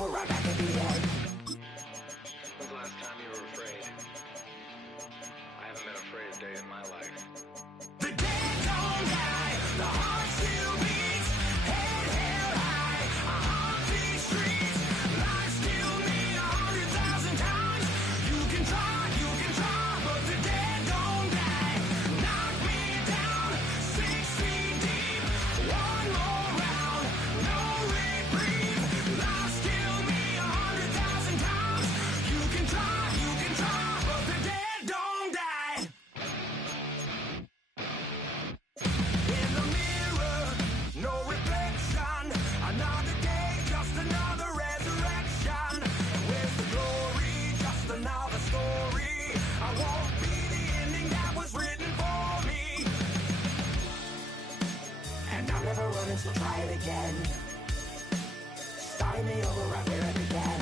over right back at the end. When's the last time you were afraid? I haven't been afraid a day in my life. The dead don't die, the heart still beats, head held high, I haunt these streets, life still me 100,000 times. You can try, but the dead don't die. Knock me down, 6 feet deep, one more round, no reprieve, life still me 100,000 times. You can try, but the dead don't die. In the mirror, no reflection. Another day, just another resurrection. Where's the glory? Just another story. I won't be the ending that was written for me. And I'm never running, so try it again. Starting me over right where it began.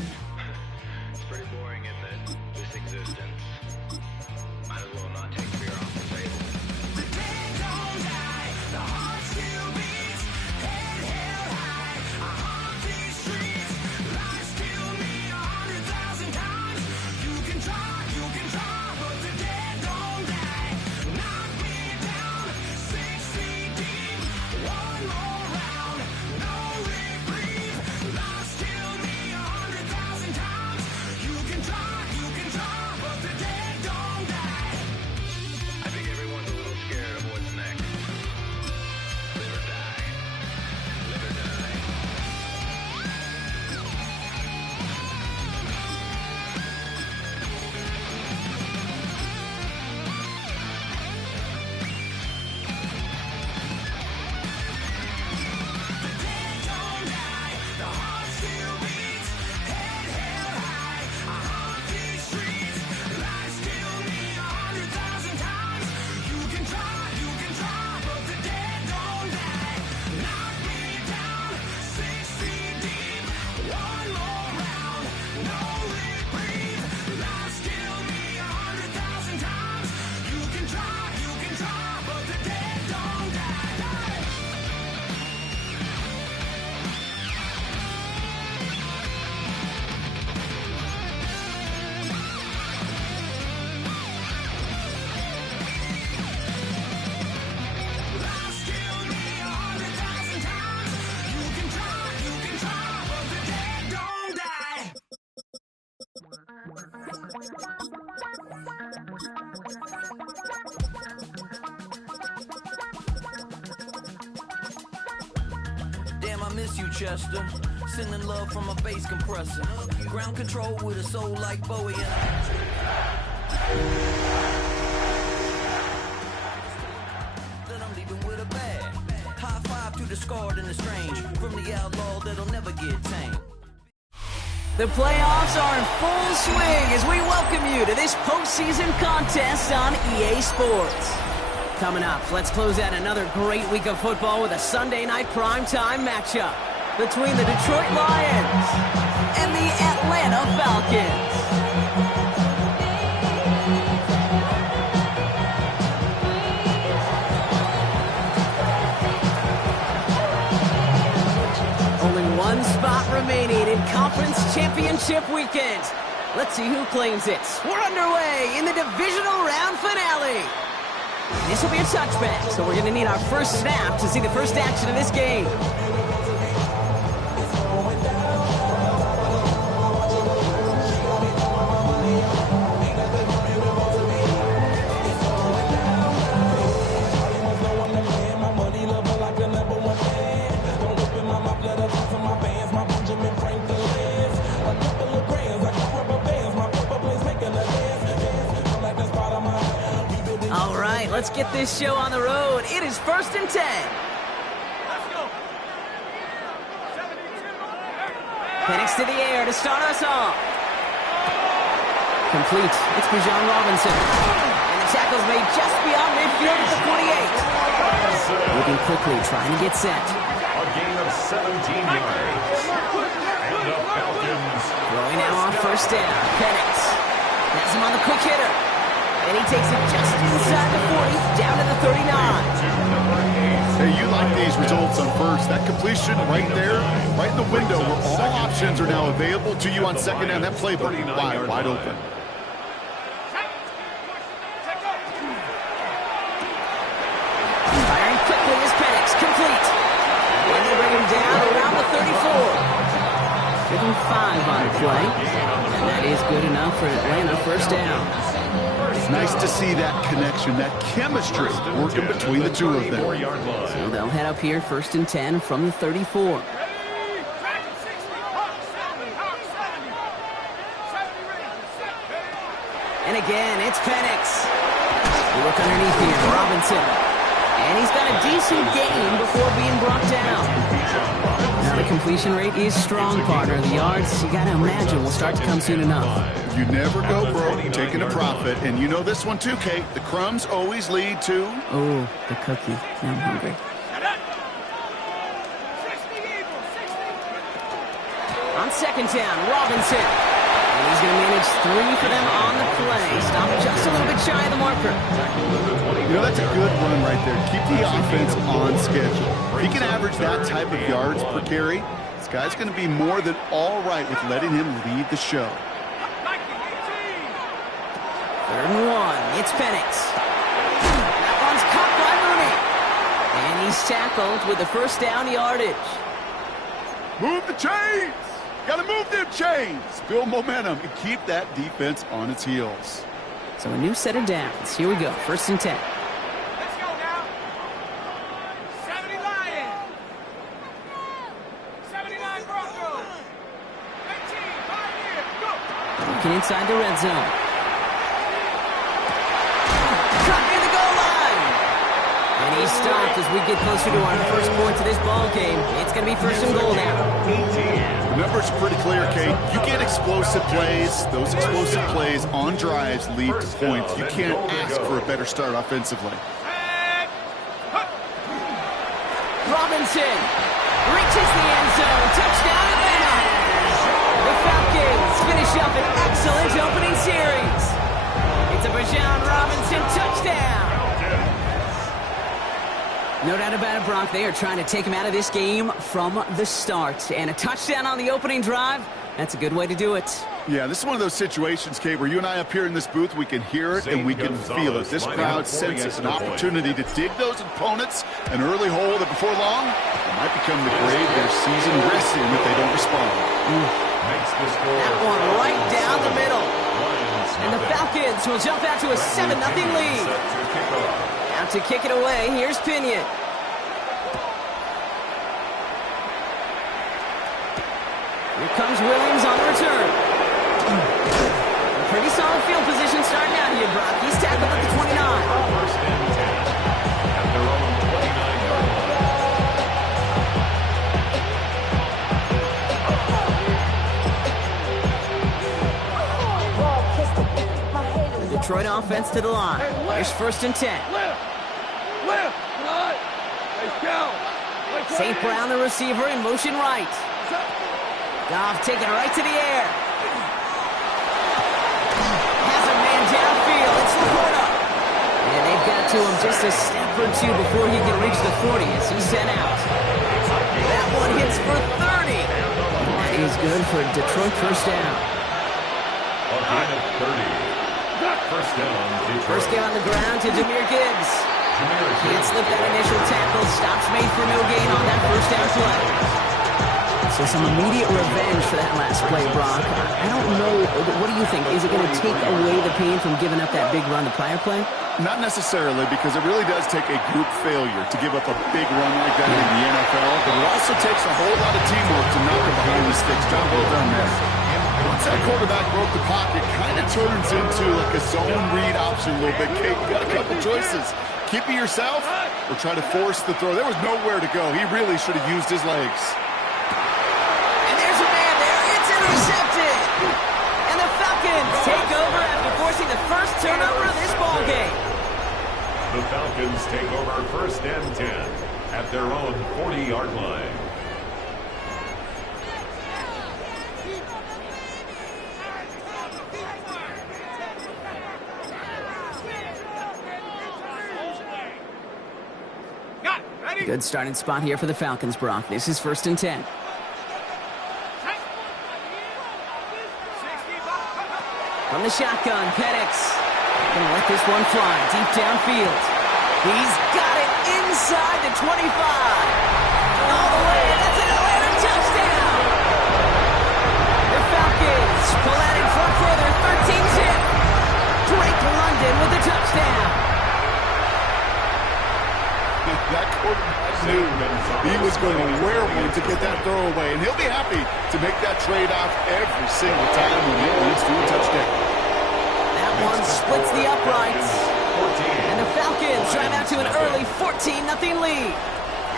It's pretty boring, isn't it? This existence. Might as well not take fear off the table. The dead don't die, the heart still beats, head held high, I haunt these streets, life still me 100,000 times. You can try, but the dead don't die. Knock me down, 6 feet deep, one more round, no reprieve, life still me 100,000 times. You can try, but the dead don't die. I think everyone's a little scared of what's next. Live or die. Live or die. The dead don't die, the heart still beats, head held high, I haunt these streets, life still me 100,000 times. You can try, but the dead don't die. Knock me down, 6 feet deep, one more round, no reprieve, life still me 100,000 times. You can try, but the dead don't die. Life still me 100,000 times. You can try, but the dead don't die. Damn, I miss you, Chester. Sending love from a bass compressor. Ground control with a soul like Bowie and that I'm leaving with a bag. High five to the scarred and the strange. From the outlaw that'll never get tamed. The playoffs are in full swing as we welcome you to this postseason contest on EA Sports. Coming up, let's close out another great week of football with a Sunday night primetime matchup between the Detroit Lions and the Atlanta Falcons. Only one spot remaining in Conference Championship Weekend. Let's see who claims it. We're underway in the divisional round finale. This will be a touchback, so we're going to need our first snap to see the first action of this game. All right, let's get this show on the road. It is 1st and 10. Penix to the air to start us off. Complete. It's Bijan Robinson. And the tackle's made just beyond midfield at the 48. Moving quickly, trying to get set. A gain of 17 yards. And the Falcons. Throwing now on 1st down. Penix has him on the quick hitter. And he takes it just inside the 40, down to the 39. Hey, you like these results on first. That completion right there, right in the window where all options are now available to you on second down. That playbook wide open. Firing quickly is Penix, complete. And they bring him down around the 34. 5 on the play. And that is good enough for Atlanta, first down. It's nice to see that connection, that chemistry working between the two of them. So they'll head up here, 1st and 10 from the 34. And again, it's Penix. We look underneath here, Robinson. And he's got a decent gain before being brought down. Now the completion rate is strong, partner. The yards, you got to imagine, will start to come soon enough. You never go broke taking a profit. And you know this one too, Kate. The crumbs always lead to... Oh, the cookie. Now I'm hungry. On second down, Robinson. And he's going to manage 3 for them on the play. Stop just a little bit shy of the marker. You know, that's a good run right there. Keep the offense on schedule. If he can average that type of yards per carry, this guy's going to be more than all right with letting him lead the show. 3rd and 1. It's Penix. That one's caught by Mooney. And he's tackled with the first down yardage. Move the chains! Got to move them chains! Build momentum and keep that defense on its heels. So a new set of downs. Here we go. 1st and 10. Let's go now. 70 Lions. 79 Broncos. 18 Pioneers. Go. Looking inside the red zone. Cut near the goal line. And he's stopped as we get closer to our first points of this ball game. It's going to be 1st and goal now. The numbers are pretty clear, Kate. You get explosive plays. Those explosive plays on drives lead to points. You can't ask for a better start offensively. Robinson reaches the end zone. Touchdown, Atlanta. The Falcons finish up an excellent opening series. It's a Bijan Robinson touchdown. No doubt about it, Brock. They are trying to take him out of this game from the start. And a touchdown on the opening drive, that's a good way to do it. Yeah, this is one of those situations, Kate, where you and I up here in this booth, we can hear it and we can feel it. This crowd senses an opportunity to dig those opponents an early hole that before long might become the grave their season rests in if they don't respond. That one right down the middle. And the Falcons will jump out to a 7-0 lead. Out to kick it away, here's Pinion. Here comes Williams on the return. A pretty solid field position starting out here, Brock. He's tackled at the 29. 1st and 10 at their own 29-yard line. The Detroit offense to the line. Here's 1st and 10. St. Brown, the receiver, in motion right. Goff taking it right to the air. Has a man downfield. It's Laporta. And they've got to him just a step or two before he can reach the 40 as he's sent out. That one hits for 30. That is good for Detroit, 1st down. A gain of 30. 1st down, Detroit. First down on the ground to Jahmyr Gibbs. Can't slip that initial tackle. Stops made for no gain on that 1st down play. So some immediate revenge for that last play, Brock. I don't know. What do you think? Is it going to take away the pain from giving up that big run the prior play? Not necessarily, because it really does take a group failure to give up a big run like that in the NFL, but it also takes a whole lot of teamwork to knock it behind the sticks. Job well done there. Once that quarterback broke the pocket, kind of turns into like a zone read option a little bit. Kate, you got a couple choices. Keep it yourself or try to force the throw. There was nowhere to go. He really should have used his legs. And there's a man there. It's intercepted. And the Falcons take over after forcing the first turnover of this ball game. The Falcons take over 1st and 10 at their own 40-yard line. Good starting spot here for the Falcons, Brock. This is 1st and 10. From the shotgun, Penix. Gonna let this one fly deep downfield. He's got it inside the 25. All the way, that's an Atlanta touchdown. The Falcons pull out in front further, 13-zip. Drake London with the touchdown. That quarterback knew he was going to wear one to get that throw away, and he'll be happy to make that trade-off every single time when it leads to a touchdown. That one splits the uprights. And the Falcons drive out to an early 14-0 lead.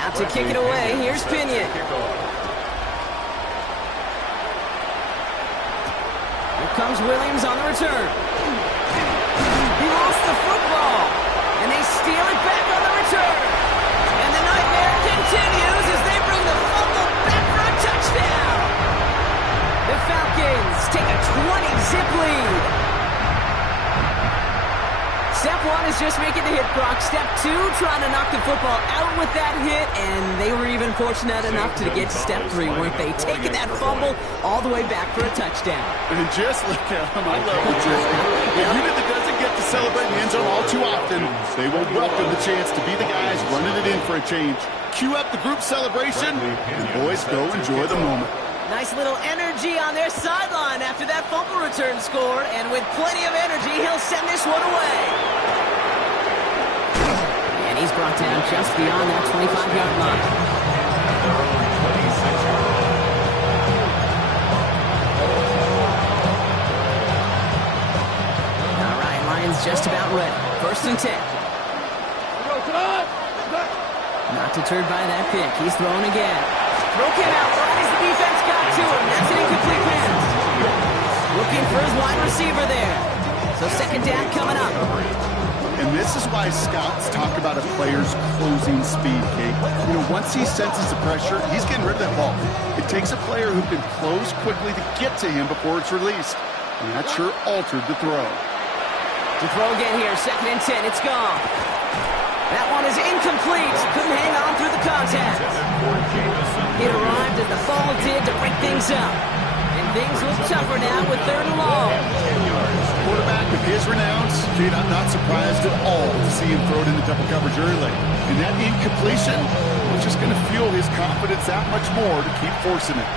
Out to kick it away, here's Pinion. Here comes Williams on the return. He lost the football, and they steal it back on the return. And the nightmare continues as they bring the fumble back for a touchdown. The Falcons take a 20-zip lead. Step 1 is just making the hit, Brock. Step 2, trying to knock the football out with that hit, and they were even fortunate enough to get to step 3, weren't they? Taking that fumble all the way back for a touchdown. And just look at him, I love the jersey. A unit that doesn't get to celebrate in the end zone all too often, they will welcome the chance to be the guys running it in for a change. Cue up the group celebration, and boys, go enjoy the moment. Nice little energy on their sideline after that fumble return scored, and with plenty of energy, he'll send this one away. And he's brought down just beyond that 25-yard line. All right, Lions just about ready. 1st and 10. Not deterred by that pick. He's throwing again. Throw came out right as the defense got to him. That's an incomplete pass. Looking for his wide receiver there. So 2nd down coming up. And this is why scouts talk about a player's closing speed, Kate. You know, once he senses the pressure, he's getting rid of that ball. It takes a player who can close quickly to get to him before it's released. And that sure altered the throw. To throw again here, 2nd and 10. It's gone. That one is incomplete. Couldn't hang on through the contact. It arrived as the ball did to break things up. And things look tougher now with 3rd and long. Quarterback of his renown, Kate, I'm not surprised at all to see him throw it into double coverage early. And that incompletion was just going to fuel his confidence that much more to keep forcing it.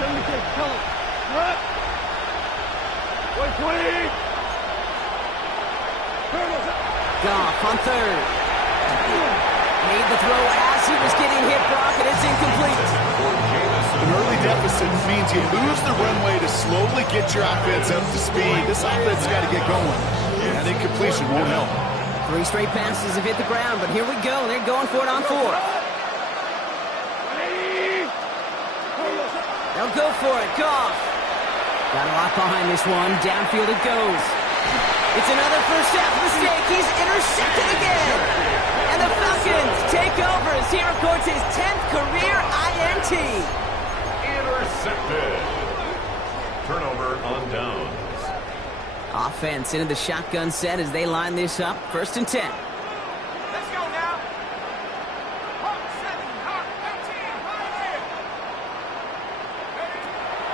Goff on 3rd. Made the throw as he was getting hit, Brock, and it's incomplete. An early deficit means you lose the runway to slowly get your offense up to speed. This offense got to get going. That incompletion won't help. 3 straight passes have hit the ground, but here we go. They're going for it on 4th. They'll go for it. Goff. Got a lot behind this one. Downfield it goes. It's another first half mistake. He's intercepted again. And the Falcons take over as he records his 10th career INT. Intercepted. Turnover on downs. Offense into the shotgun set as they line this up. 1st and 10. Let's go now.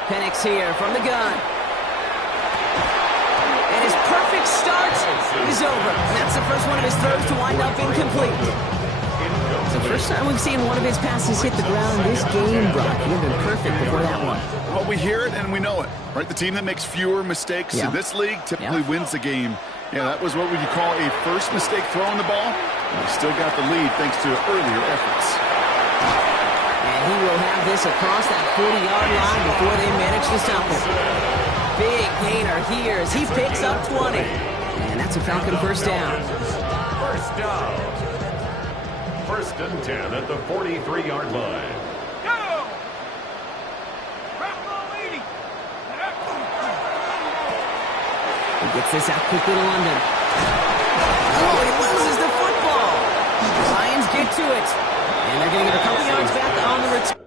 Penix here from the gun. And his perfect start is over. And that's the first one of his throws to wind up incomplete. It's the first time we've seen one of his passes hit the ground this game, Brock. He had been perfect before that one. Well, we hear it and we know it, right? The team that makes fewer mistakes in this league typically wins the game. Yeah, that was what would you call a first mistake throwing the ball. And he still got the lead thanks to earlier efforts. And he will have this across that 40-yard line before they manage to stop him. Big gainer here as he picks up 20. And that's a Falcon first down. First down. 1st and 10 at the 43-yard line. He gets this out quickly to London. Oh, he loses the football. The Lions get to it. And they're going to get a couple yards back on the return.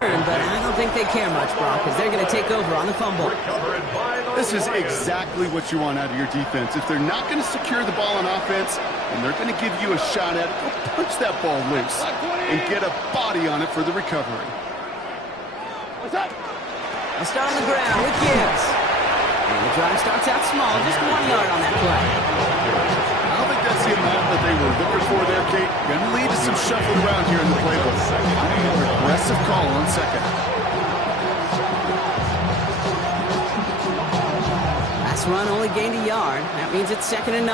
But I don't think they care much, Brock, because they're going to take over on the fumble. Recovered by the This is exactly what you want out of your defense. If they're not going to secure the ball on offense, and they're going to give you a shot at it, go punch that ball loose and get a body on it for the recovery. They'll start on the ground with Gibbs. And the drive starts out small, just 1 yard on that play. I don't think that's the amount that they were looking for there, Kate. Going to lead to some shuffling around here in the playbook. Aggressive call on second. Last run only gained a yard. That means it's 2nd and 9.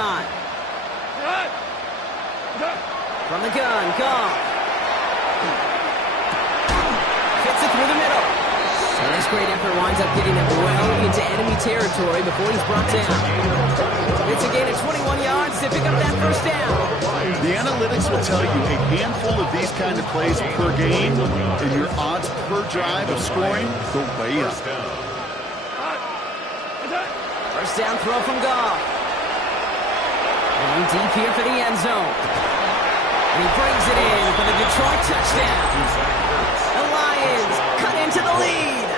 From the gun, Goff. Fits it through the middle. So this great effort winds up getting him well into enemy territory before he's brought down. It's a gain of 21 yards to pick up that first down. The analytics will tell you a handful of these kind of plays per game, and your odds per drive of scoring go way up. First down throw from Goff. Going deep here for the end zone. And he brings it in for the Detroit touchdown. The Lions cut into the lead.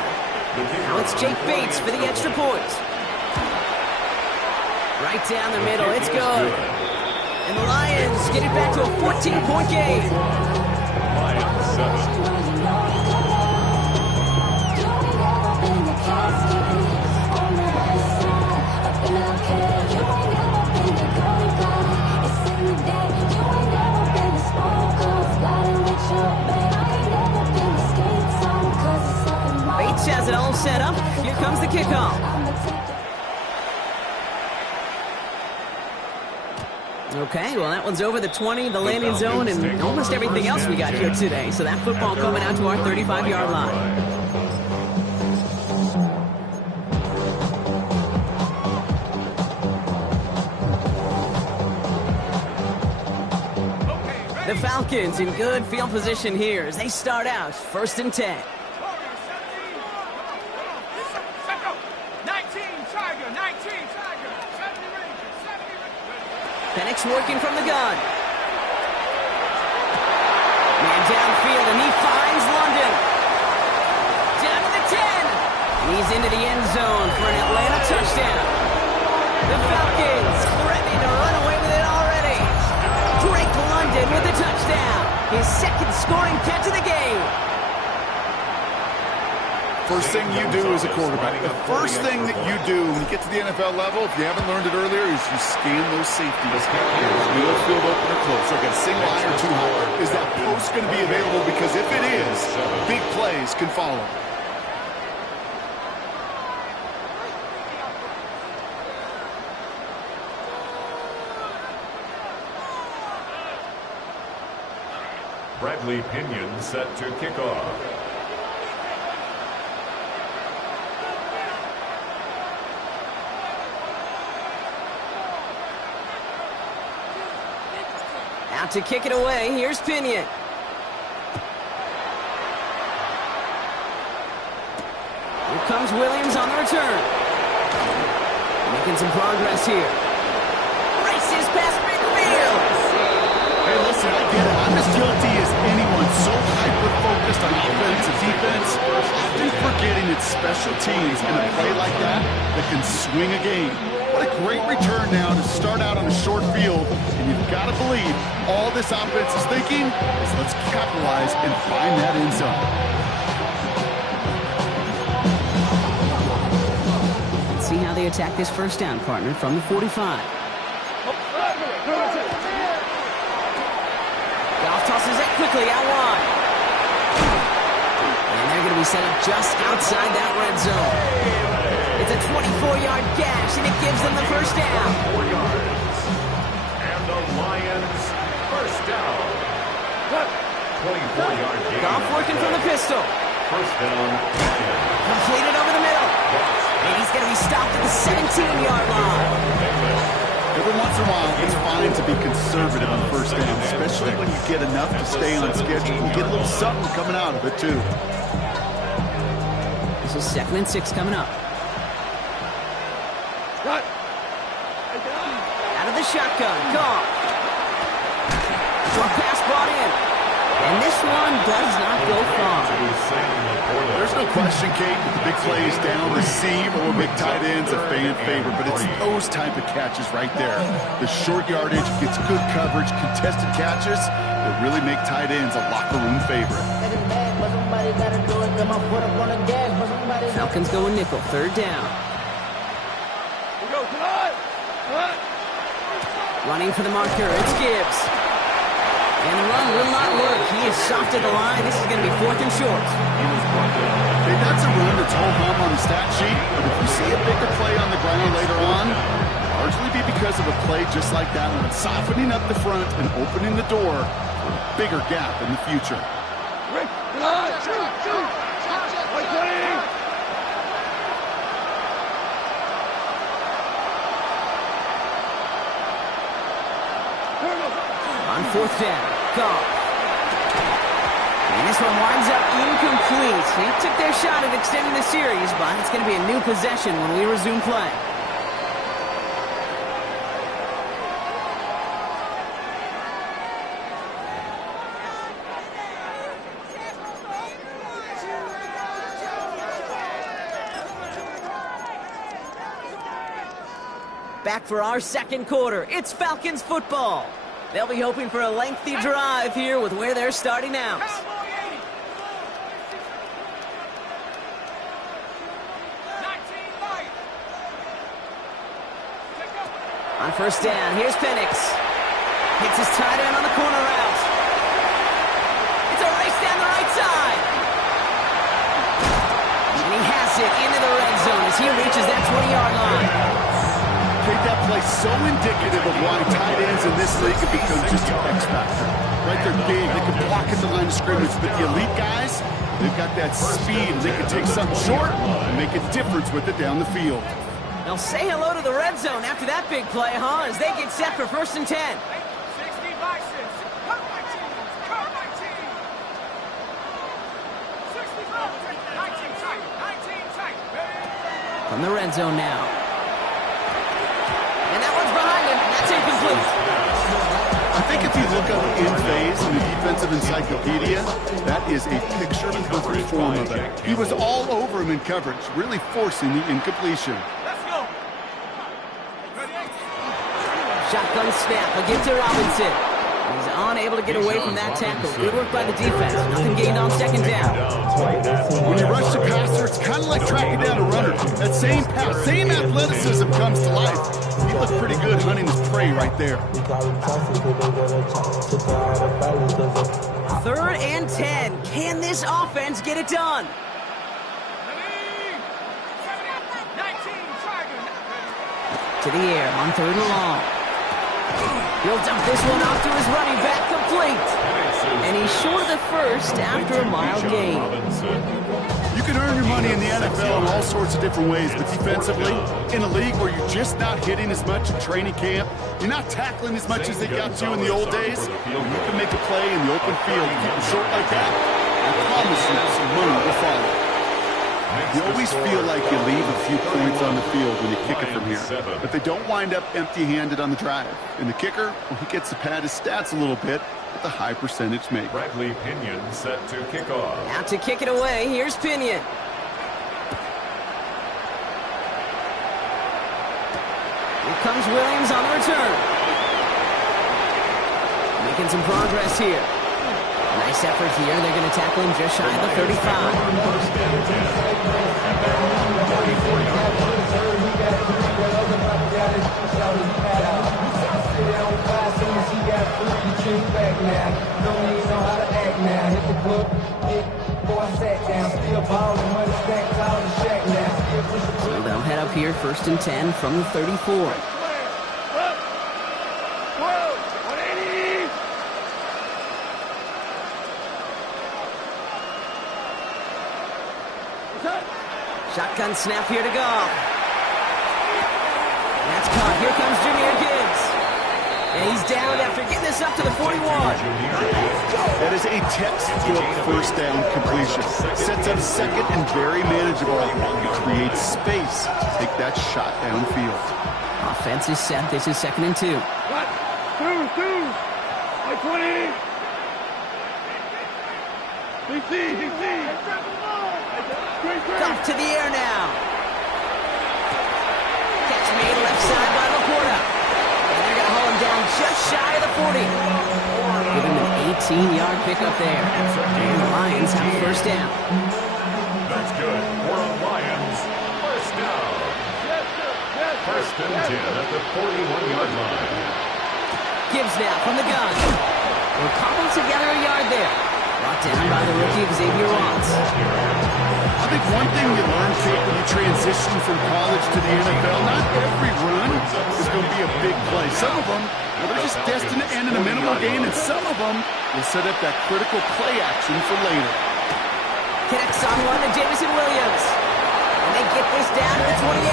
Now it's Jake Bates for the extra point. Right down the middle, it's good. And the Lions get it back to a 14-point game. Lions 7. Bates has it all set up. Here comes the kickoff. Okay, well, that one's over the 20, the landing zone, and almost everything else we got here today. So that football coming out to our 35-yard line. The Falcons in good field position here as they start out 1st and 10. Penix working from the gun. Man downfield, and he finds London. Down to the 10. And he's into the end zone for an Atlanta touchdown. The Falcons threatening to run away with it already. Drake London with the touchdown. His 2nd scoring catch of the game. First thing you do as a quarterback, the first thing that you do when you get to the NFL level, if you haven't learned it earlier, is you scan those safeties. Middle field open or close, like a single eye or two high. Is that post going to be available? Because if it is, big plays can follow. Bradley Pinion set to kick off. Out to kick it away, here's Pinion. Here comes Williams on the return. Making some progress here. Races past midfield. Hey, listen, I get it. I'm as guilty as anyone. So hyper-focused on offense and defense, often forgetting it's special teams in a play like that can swing a game. What a great return now to start out on a short field. And you've got to believe all this offense is thinking is let's capitalize and find that end zone. Let's see how they attack this first down, partner, from the 45. Goff tosses it quickly out wide. And they're going to be set up just outside that red zone. It's a 24-yard gash, and it gives them the first down. 4 yards. And the Lions first down. 24-yard gain. Goff working from the pistol. First down. Completed over the middle. And he's going to be stopped at the 17-yard line. Every once in a while, it's fine to be conservative on first down, especially when you get enough to stay on schedule. You get a little something coming out of it, too. This is 2nd and 6 coming up. Out of the shotgun, Goff. Short pass brought in. And this one does not go far. There's no question, Kate, the big plays down the seam or big tight ends a fan favorite, but it's those type of catches right there. The short yardage gets good coverage, contested catches that really make tight ends a locker room favorite. Falcons going nickel, third down. Running for the marker, it's Gibbs. And the run will not work. He is soft at the line. This is going to be 4th and short. Okay, that's a run that's all hum on the stat sheet, but if you see a bigger play on the ground later on, largely be because of a play just like that one, softening up the front and opening the door for a bigger gap in the future. On 4th down, Goff. And this one winds up incomplete. They took their shot at extending the series, but it's going to be a new possession when we resume play. Back for our second quarter. It's Falcons football. They'll be hoping for a lengthy drive here with where they're starting out. On 1st down, here's Penix. Hits his tight end on the corner route. It's a race down the right side. And he has it into the red zone as he reaches that 20-yard line. That play so indicative of why tight ends in this league have become just an X factor. Right, they're big, they can block at the line of scrimmage, but the elite guys, they've got that speed, and they can take something short and make a difference with it down the field. They'll say hello to the red zone after that big play, huh? As they get set for 1st and 10. 60 Bisons, come my team, come my team. 19 tight, 19 tight. From the red zone now. And that one's behind him. That's incomplete. I think if you look up in phase in the defensive encyclopedia, that is a picture-perfect form of it. He was all over him in coverage, really forcing the incompletion. Let's go. Shotgun snap. He'll give to Robinson. He's unable to get away from that tackle. Good work by the defense. Nothing gained on 2nd down. When you rush the passer, it's kind of like tracking down a runner. That same pass, same athleticism comes to life. He looked pretty good hunting his prey right there. 3rd and 10. Can this offense get it done? 19 To the air on 3rd and long. He'll dump this one off to his running back, complete. And he's short of the first after a mile gain. You can earn your money in the NFL in all sorts of different ways, but defensively, in a league where you're just not hitting as much in training camp, you're not tackling as much as they got to in the old days, you can make a play in the open field, keep it short like that, I promise you some money will follow. You always feel like you leave a few points on the field when you kick it from here, but they don't wind up empty-handed on the drive. And the kicker, well, he gets to pad his stats a little bit with a high percentage make. Bradley Pinion set to kick off. Out to kick it away, here's Pinion. Here comes Williams on the return. Making some progress here. Nice effort here. They're going to tackle him just shy of the 35. So they'll head up here, 1st and 10 from the 34. Shotgun snap here to go. That's caught. Here comes Jahmyr Gibbs. And he's down after getting this up to the 41. That is a textbook 1st down completion. Sets up 2nd and very manageable. Creates space to take that shot downfield. Offense is set. This is 2nd and 2. Like 20. DC. Off to the air now. Catch made left side by Laporta. And they're going to haul him down just shy of the 40. Give him an 18-yard pickup there. And the Lions have a first down. That's good. For the Lions, first down. First and 10 at the 41-yard line. Gibbs now from the gun. We'll cobble together a yard there. Brought down by the rookie Xavier Watts. I think one thing you learn, Kate, when you transition from college to the NFL, not every run is going to be a big play. Some of them, they're just destined to end in a minimal gain, and some of them will set up that critical play action for later. Connects on one to Jameson Williams. And they get this down to the 28.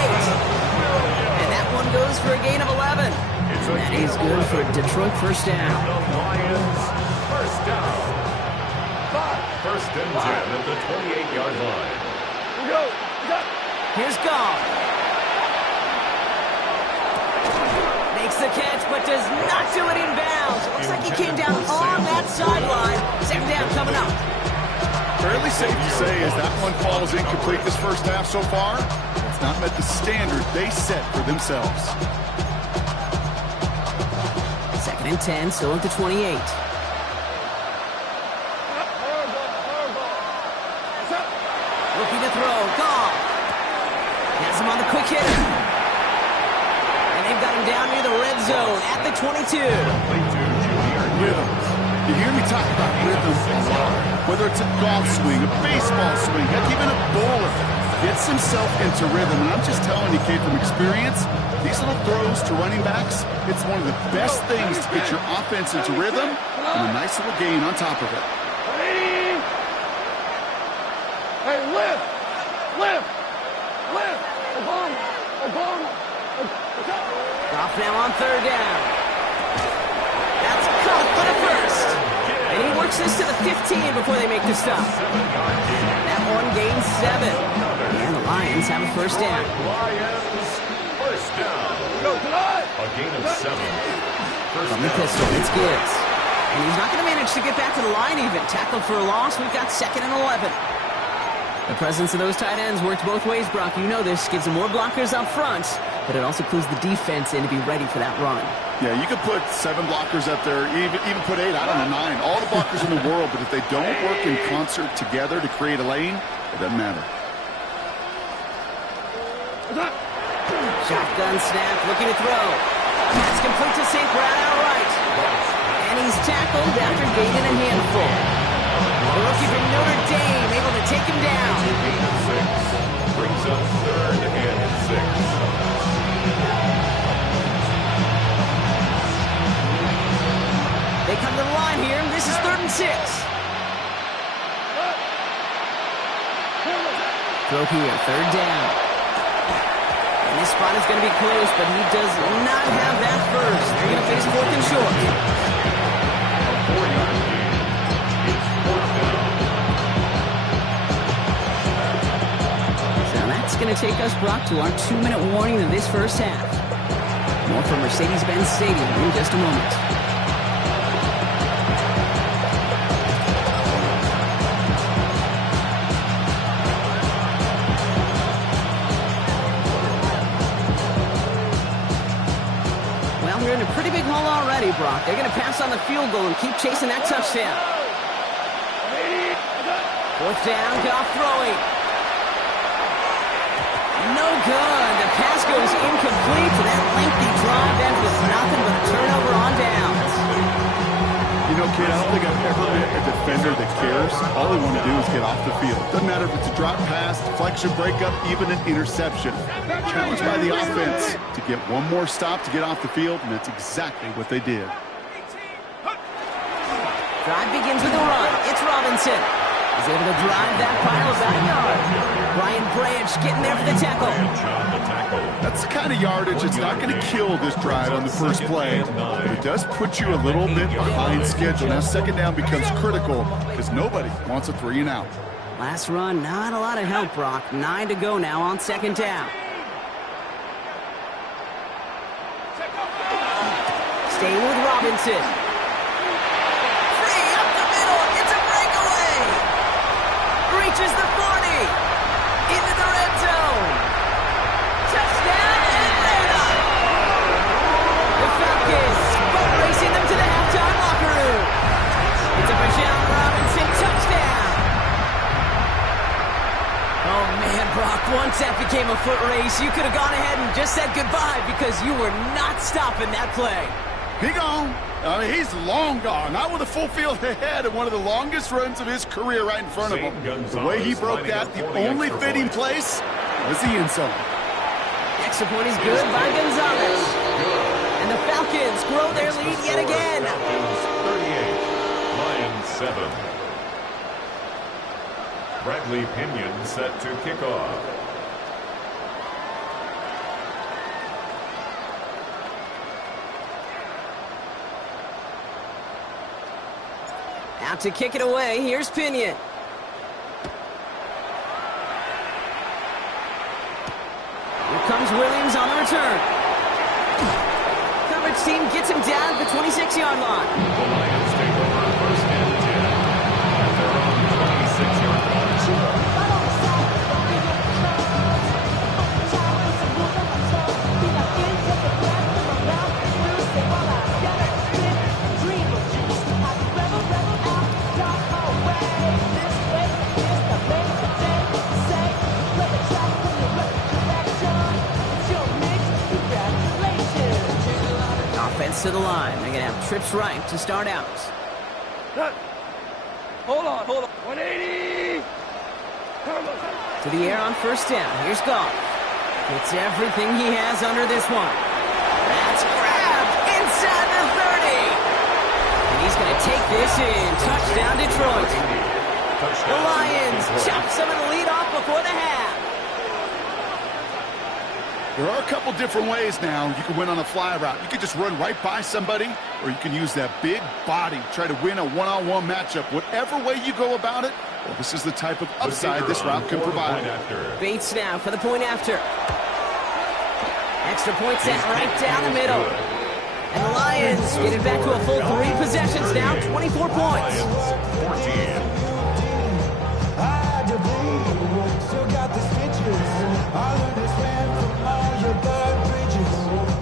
And that one goes for a gain of 11. And that is good for a Detroit first down. The Lions, first down. First and 10 at the 28-yard line. Here's Goff. Makes the catch, but does not do it in bounds. Looks like he came down on that sideline. Second down coming up. Fairly safe to say as that one falls incomplete this first half so far, it's not met the standard they set for themselves. Second and 10, still at the 28. Looking to throw, Goff. Has him on the quick hit. And they've got him down near the red zone at the 22. Rhythm. You hear me talk about rhythm a lot. Whether it's a golf swing, a baseball swing, heck, even a bowler gets himself into rhythm. And I'm just telling you, Kate, from experience, these little throws to running backs, it's one of the best things to get your offense into rhythm and a nice little gain on top of it. Hey, lift! Goff now on third down. That's caught for the first. And he works this to the 15 before they make the stop. That one gains 7. And the Lions have a first down. Lions, first down. A gain of 7. From the pistol, it's Gibbs. And he's not going to manage to get back to the line even. Tackled for a loss. We've got second and 11. The presence of those tight ends works both ways, Brock. You know this. Gives them more blockers up front, but it also clues the defense in to be ready for that run. Yeah, you could put 7 blockers up there, even put 8, I don't know, 9. All the blockers in the world, but if they don't work in concert together to create a lane, it doesn't matter. Shotgun snap, looking to throw. That's complete to St. Brown outright. And he's tackled after gaining a handful. The rookie from Notre Dame able to take him down. Brings up third and 6. They come to the line here. This is third and 6. Throw here, third down. And this spot is going to be close, but he does not have that first. They're going to face fourth and short. A 4-yard gain. It's fourth down. So that's going to take us, Brock, to our 2-minute warning of this first half. More from Mercedes-Benz Stadium in just a moment. They're in a pretty big hole already, Brock. They're going to pass on the field goal and keep chasing that touchdown. Fourth down, Goff throwing. No good. The pass goes incomplete to that lengthy drive ends with nothing but a turnover on downs. You know, kid, I don't think I've ever been a defender that cares. All they want to do is get off the field. Doesn't matter if it's a drop pass, deflection, breakup, even an interception. Challenged by the offense to get one more stop to get off the field, and that's exactly what they did. Drive begins with a run. It's Robinson. He's able to drive that pile about a yard. Brian Branch getting there for the tackle. That's the kind of yardage that's not going to kill this drive on the first play, but it does put you a little bit behind schedule. Now second down becomes critical because nobody wants a 3-and-out. Last run, not a lot of help, Brock. 9 to go now on second down. Staying with Robinson. Free up the middle. It's a breakaway. Reaches the 40. Once that became a foot race, you could have gone ahead and just said goodbye because you were not stopping that play. He gone. I mean, he's long gone. Not with a full field ahead and one of the longest runs of his career right in front of him. The way he broke that, the only fitting place was the end zone. Extra point is good by Gonzalez. And the Falcons grow their lead yet again. Falcons 38, Lions 7. Bradley Pinion set to kick off. Out to kick it away, here's Pinion. Here comes Williams on the return. Coverage team gets him down at the 26-yard line. The Lions take over first and 10 at their own 26-yard line. Offense to the line. They're going to have trips right to start out. Hold on. 180. To the air on first down. Here's Goff. Gets everything he has under this one. That's grabbed inside the 30. And he's going to take this in. Touchdown, Detroit. The Lions chop some of the lead off before the half. There are a couple different ways now. You can win on a fly route. You can just run right by somebody, or you can use that big body, try to win a one-on-one matchup. Whatever way you go about it, well, this is the type of upside this route can provide. Bates now for the point after. Extra point set right down the middle. And the Lions get it back to a full 3 possessions now, 24 points. Lions 14. Still got the stitches. I learned this man from all your bad bridges.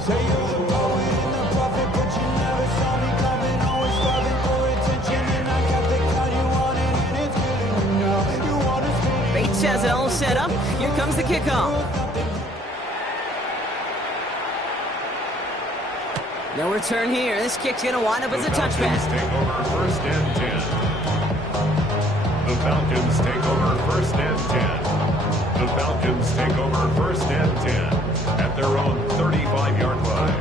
Say you're the poet and the prophet, but you never saw me coming. Always starving for attention, and I got the kind you wanted, and it's killing you now. You want to spin it. Bates has it all set up. Here comes the kickoff. No return here. This kick's going to wind up as a touchback. Take over first and 10. The Falcons take over first and 10. The Falcons take over first and 10 at their own 35-yard line.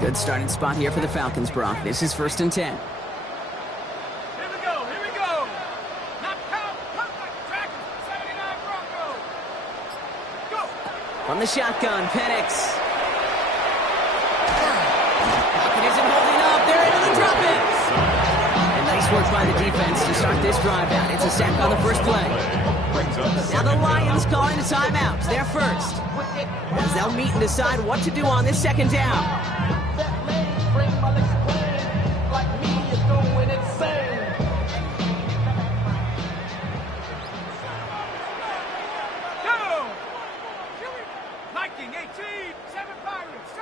Good starting spot here for the Falcons, Brock. This is first and 10. Here we go. Not count like the Trackers, 79 Broncos. Go. From the shotgun, Penix. Falcon isn't holding up. They're into the drop-in. And nice work by the defense to start this drive out. It's a sack on the first play. Now the Lions calling a timeout. They're first. As they'll meet and decide what to do on this second down. Viking 18, 7 Pirates,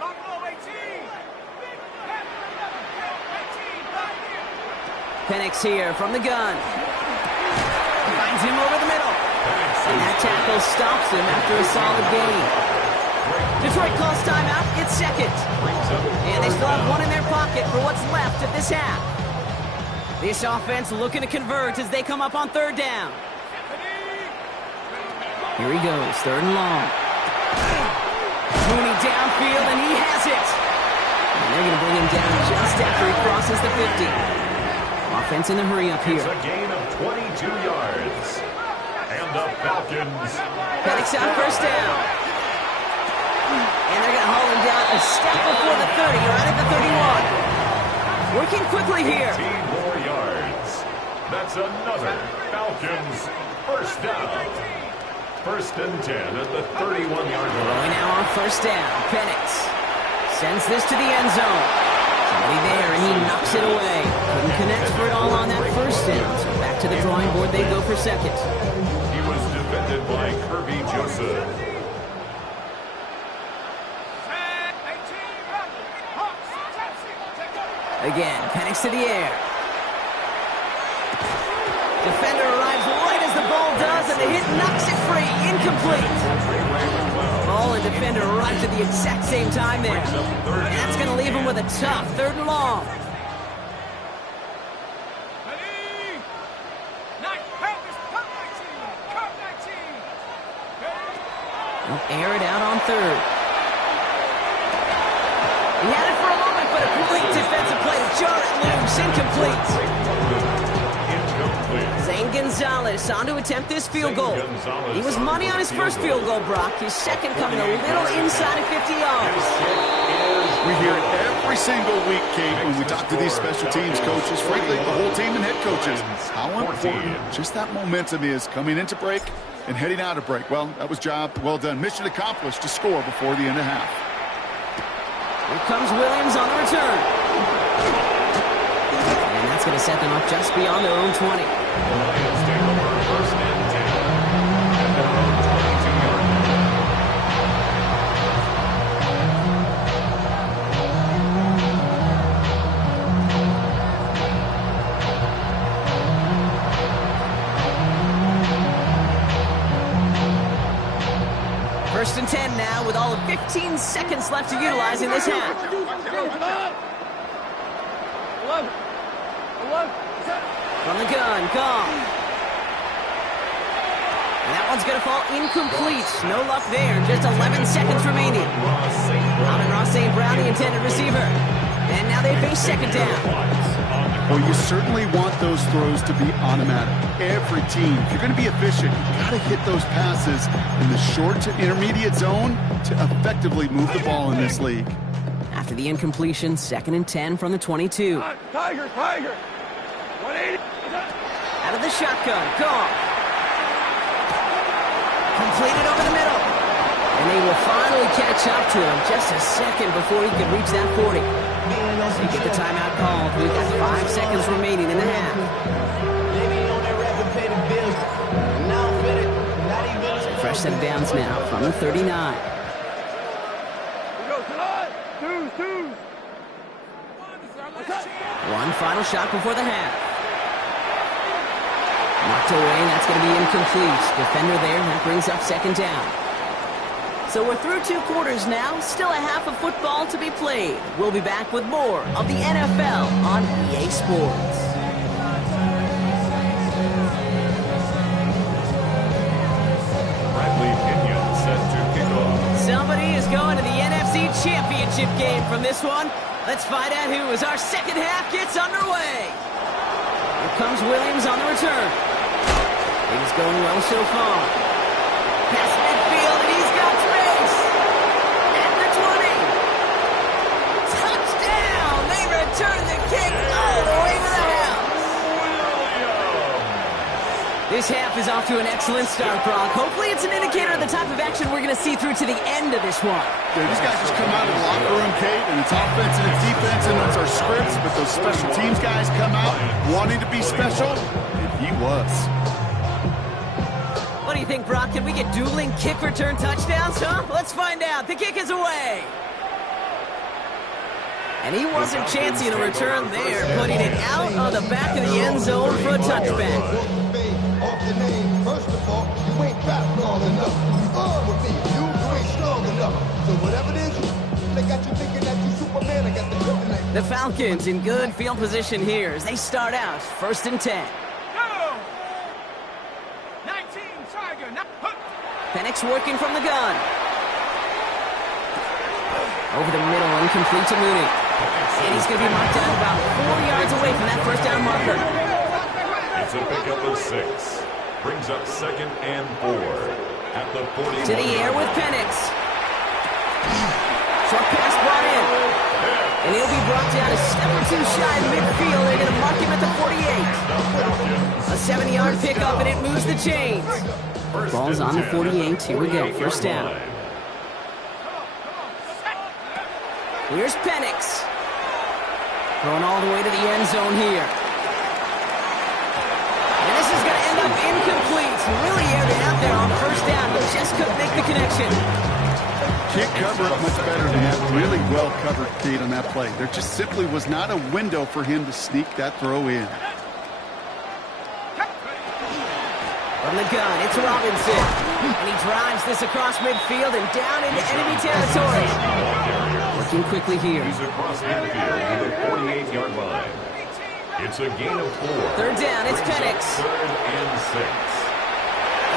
Buffalo 18, Panther 11, 18, Penix here from the gun. Finds him over the middle. And that tackle stops him after a solid gain. Detroit calls timeout. It's second. And they still have one in their pocket for what's left of this half. This offense looking to convert as they come up on third down. Here he goes, third and long. Mooney downfield, and he has it. And they're going to bring him down just after he crosses the 50. Offense in the hurry up here. It's a gain of 22 yards. And the Falcons. Penix out first down. And they're going to haul him down a step before the 30, right at the 31. Working quickly here. 18 more yards. That's another Falcons first down. First and 10 at the 31-yard line. Going now on first down. Penix sends this to the end zone. Somebody there, and he knocks it away. Couldn't connect for it all on that first down. So back to the drawing board they go for second. He was defended by Kirby Joseph. Again, Penix to the air. Defender arrives right as the ball does, and the hit knocks it free. Incomplete. Ball and defender arrived at the exact same time there. And that's going to leave him with a tough 3rd and long. Ready? Nice. Help us. Cut 19. Cut 19. They'll air it out on 3rd. He had it for a moment, but a complete defensive play to jar it loose. Incomplete. Zane Gonzalez on to attempt this field goal. He was money on his first field goal, Brock. His second coming a little inside of 50 yards. We hear it every single week, Kate, when we talk to these special teams coaches, frankly, the whole team and head coaches, how important just that momentum is coming into break and heading out of break. Well, that was job well done. Mission accomplished to score before the end of half. Here comes Williams on the return. And that's going to set them up just beyond their own 20. The Lions take over 1st and 10 at their own 22-yard line. 1st and 10 now with all of 15 seconds left to utilize in this half. 11. From the gun, gone. And that one's going to fall incomplete. No luck there. Just 11 seconds remaining. Ross St. Brown, the intended receiver. And now they face 2nd down. Well, you certainly want those throws to be automatic. Every team, if you're going to be efficient, you've got to hit those passes in the short to intermediate zone to effectively move the ball in this league. After the incompletion, 2nd and 10 from the 22. Tiger. 180. Out of the shotgun, gone. Completed over the middle. And they will finally catch up to him just a second before he could reach that 40. They get the timeout called. We've got 5 seconds remaining in the half. Fresh set of downs now from the 39. One final shot before the half. Knocked away, and that's going to be incomplete. Defender there, and that brings up 2nd down. So we're through 2 quarters now. Still a half of football to be played. We'll be back with more of the NFL on EA Sports. Bradley Pinion set to kick off. Somebody is going to the NFC Championship game from this one. Let's find out who as our 2nd half gets underway. Here comes Williams on the return. Things going well so far. Past midfield, and he's got space. At the 20. Touchdown! They return the kick all the way to the house. This half is off to an excellent start, Brock. Hopefully it's an indicator of the type of action we're going to see through to the end of this one. Yeah, these guys just come out of the locker room, Kate, and it's offense and it's defense, and it's our scripts, but those special teams guys come out wanting to be special, and he was. What do you think, Brock? Can we get dueling kick return touchdowns, huh? Let's find out. The kick is away. And he wasn't chancing a return there, putting it out of the back of the end zone for a touchback. Off your name, first of all, you ain't rap long enough. You with me, you ain't strong enough. So whatever it is, they got you thinking that you Superman. I got the kryptonite. The Falcons in good field position here as they start out 1st and 10. Go! 19, Tiger. Penix working from the gun. Over the middle, incomplete to Mooney. And he's going to be marked down about 4 yards away from that 1st down marker. It's a pickup of 6. Brings up 2nd and 4 at the 41. To the air with Penix. Short pass brought in. And he'll be brought down a step or 2 shy of midfield. They're going to mark him at the 48. A 7-yard pickup, and it moves the chains. Ball's on the 48. Here we go. 1st down. Here's Penix. Going all the way to the end zone here. And this is going to end up incomplete. Really aired it out there on 1st down, but just couldn't make the connection. Can't cover it much better than that. Really well covered, Kate, on that play. There just simply was not a window for him to sneak that throw in. From the gun, it's Robinson. And he drives this across midfield and down into enemy territory. Working quickly here. He's across midfield to the 48-yard line. It's a gain of 4. Third down, it's Penix. 3rd and 6.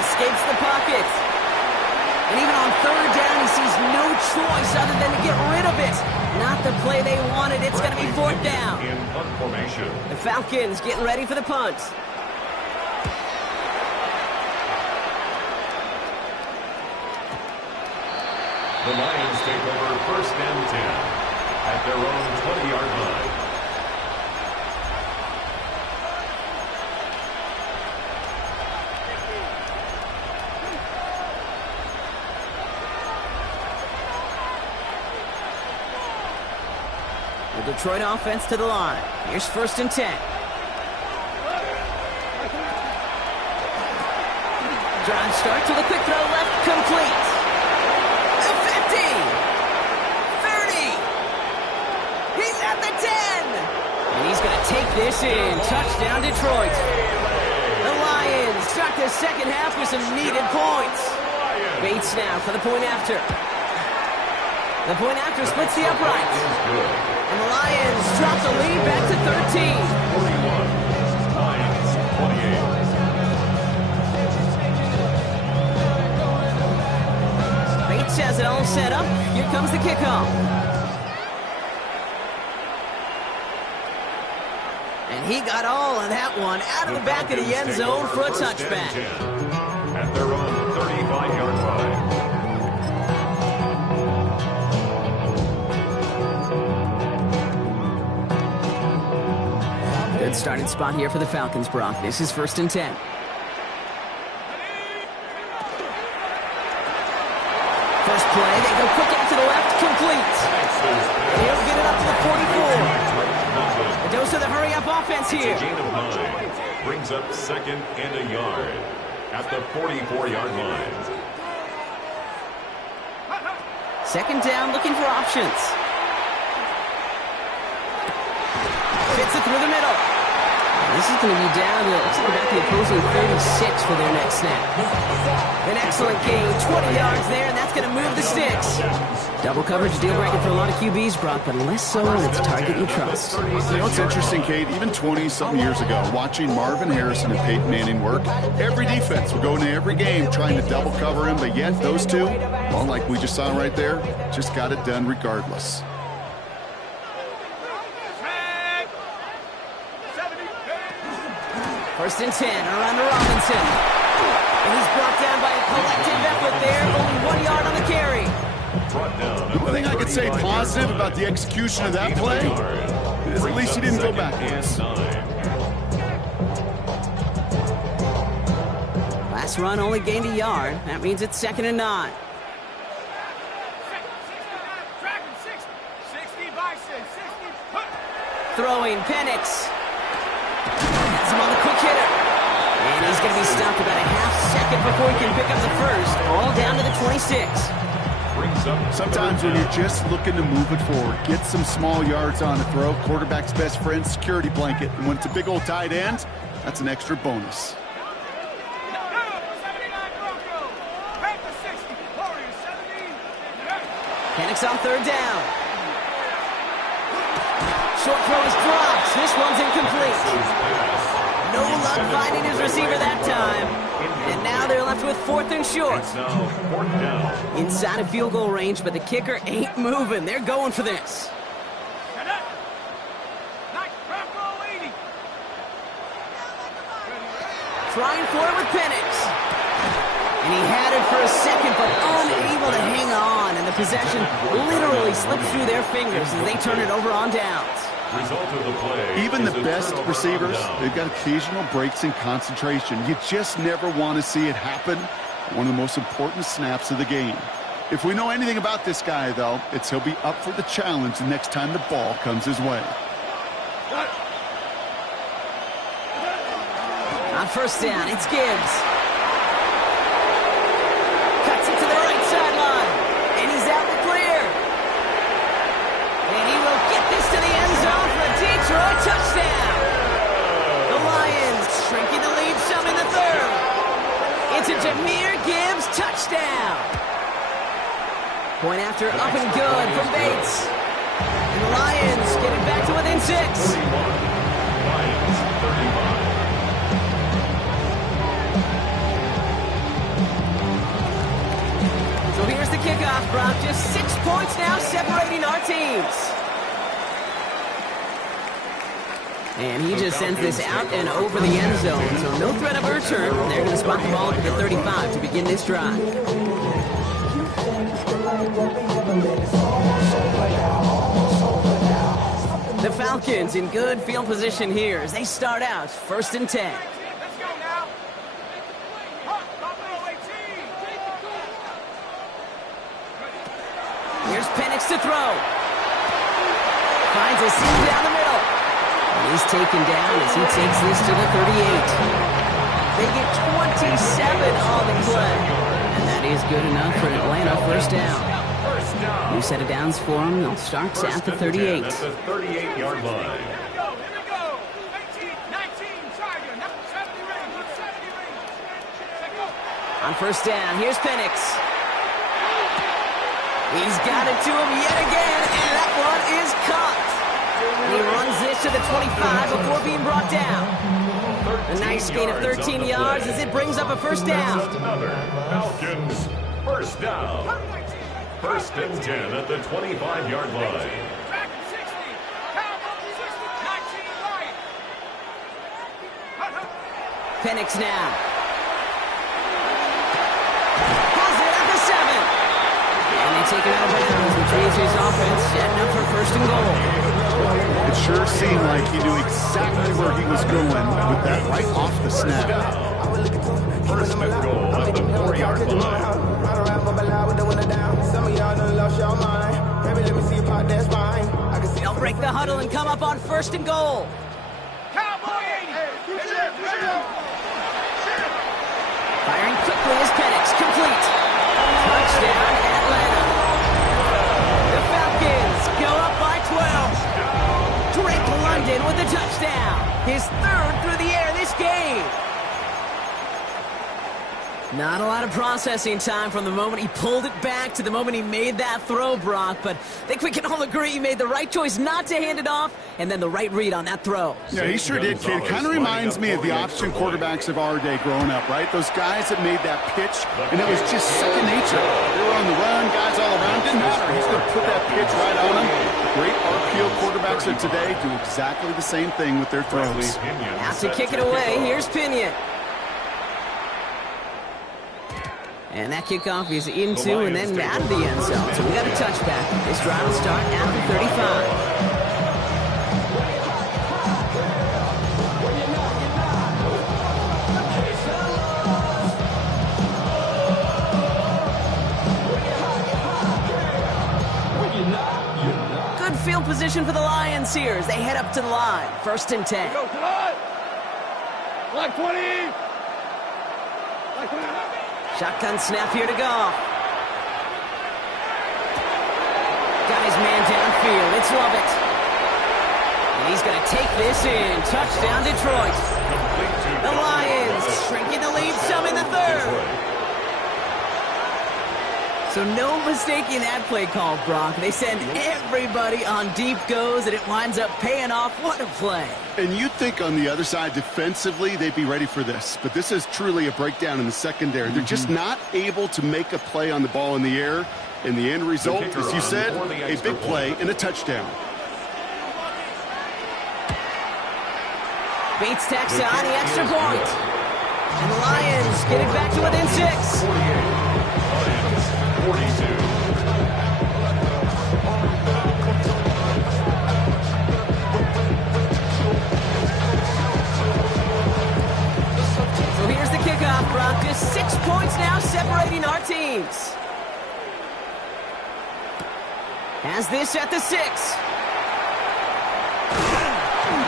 Escapes the pocket. And even on third down, he sees no choice other than to get rid of it. Not the play they wanted. It's going to be 4th down. In punt formation. The Falcons getting ready for the punt. The Lions take over 1st and 10 at their own 20-yard line. The Detroit offense to the line. Here's 1st and 10. Drive start to the quick throw left, complete. The 50. 30. He's at the 10. And he's going to take this in. Touchdown, Detroit. The Lions start the second half with some needed points. Bates now for the point after. The point after splits the upright. And the Lions drop the lead back to 13. 41. Lions 28. Bates has it all set up. Here comes the kickoff. And he got all of that one out of the back of the end zone for a touchback. At their own 35-yard line. Good starting spot here for the Falcons, Brock. This is 1st and 10. First play, they go quick out to the left, complete. He'll get it up to the 44. A dose of the hurry-up offense here. It's a gain of 9. Brings up 2nd and a yard at the 44-yard line. 2nd down, looking for options. Fits it through the middle. This is going to be down to about the opposing 36 for their next snap. An excellent gain, 20 yards there, and that's going to move the sticks. Double coverage deal breaker for a lot of QBs, Brock, but less so when it's a target you trust. You know, it's interesting, Kate, even 20-something years ago, watching Marvin Harrison and Peyton Manning work, every defense would go into every game trying to double cover him, but yet those two, well, like we just saw right there, just got it done regardless. 1st and 10, around to Robinson. And he's brought down by a collective effort there, only 1 yard on the carry. The one thing I could say positive about the execution of that play is at least he didn't go backwards. Last run only gained a yard. That means it's 2nd and 9. Throwing, Penix. Has him on the quick hitter. And he's going to be stopped about a half second before he can pick up the first. All down to the 26. Sometimes when you're just looking to move it forward, get some small yards on a throw, quarterback's best friend, security blanket. And when it's a big old tight end, that's an extra bonus. Penix on 3rd down. Short throw is dropped. This one's incomplete. No luck finding his receiver that time. And now they're left with 4th and short. It's now 4th down. Inside of field goal range, but the kicker ain't moving. They're going for this. Trying for it with Penix. And he had it for a second, but unable to hang on. And the possession literally slipped through their fingers as they turn it over on downs. Result of the play. Even the is a best turnover receivers, on down. they've got occasional breaks in concentration. You just never want to see it happen. One of the most important snaps of the game. If we know anything about this guy, though, it's he'll be up for the challenge the next time the ball comes his way. On 1st down, it's Gibbs. Cuts it to the right sideline. And he's Jameer Gibbs, touchdown. Point after up and good from Bates. And the Lions get it back to within 6. 31. Lions 35. So here's the kickoff, Brock. Just 6 points now separating our teams. And he just sends this out and over the end zone. So no threat of a return. They're going to spot the ball at the 35 to begin this drive. The Falcons in good field position here as they start out 1st and 10. Let's go now. Buffalo 18. Here's Penix to throw. Finds a seam down the middle. And he's taken down as he takes this to the 38. They get 27 on the play. And that is good enough for an Atlanta first down. New set of downs for them. They'll start at the 38. At the 38-yard line. Here we go. 18, 19, Tiger. 70 range. 70 range. Let's go. On first down, here's Penix. He's got it to him yet again, and that one is caught. And he runs this to the 25 before being brought down. A nice gain of 13 yards as it brings up a first down. That's another Falcons first down. 1st and 10 at the 25-yard line. Back at 60. Cowboys 60. 19 right. Penix now. Has it at the 7. And they take it out of bounds, which means his offense setting up for 1st and goal. It sure seemed like he knew exactly where he was going with that right off the snap. 1st and goal at the 4-yard line. They'll break the huddle and come up on 1st and goal. Cowboy 80. Firing quickly is Penix, complete. Touchdown, Atlanta. The Falcons go up by 12. Drake London with the touchdown. His 3rd through the air this game. Not a lot of processing time from the moment he pulled it back to the moment he made that throw, Brock. But I think we can all agree he made the right choice not to hand it off, and then the right read on that throw. Yeah, he sure did, kid. Kind of reminds me of the option quarterbacks of our day growing up, right? Those guys that made that pitch, and it was just second nature. They were on the run, guys all around. Didn't matter. He's going to put that pitch right on them. Great RPO quarterbacks of today do exactly the same thing with their throws. Has to kick it away. Here's Pinion. And that kickoff is into and then out of the end zone. So we got a touchback. This drive will start at the 35. Good field position for the Lions here as they head up to the line. 1st and 10. Go, Claude. Like 20. Like 20. Shotgun snap here to go. Got his man downfield. It's Lovett. And he's going to take this in. Touchdown, Detroit. The Lions shrinking the lead some in the 3rd. So no mistaking that play call, Brock. They send everybody on deep goes, and it winds up paying off. What a play. And you'd think on the other side, defensively, they'd be ready for this. But this is truly a breakdown in the secondary. They're just not able to make a play on the ball in the air. And the end result, as you said, a big play and a touchdown. Bates tacks on the extra point. And the Lions get it back to within 6. 42. So here's the kickoff, Brock. Just 6 points now separating our teams. Has this at the 6.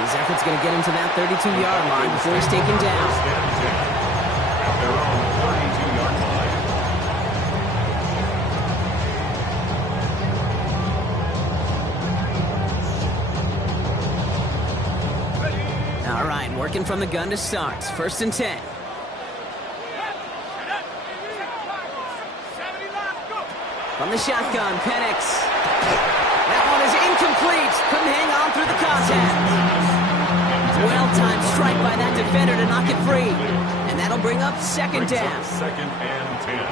His effort's going to get him to that 32-yard line before he's taken down. At their own 32-yard line. All right, working from the gun to start. 1st and 10. From the shotgun, Penix. That one is incomplete. Couldn't hang on through the contact. Well-timed strike by that defender to knock it free. And that'll bring up second down. Second and 10.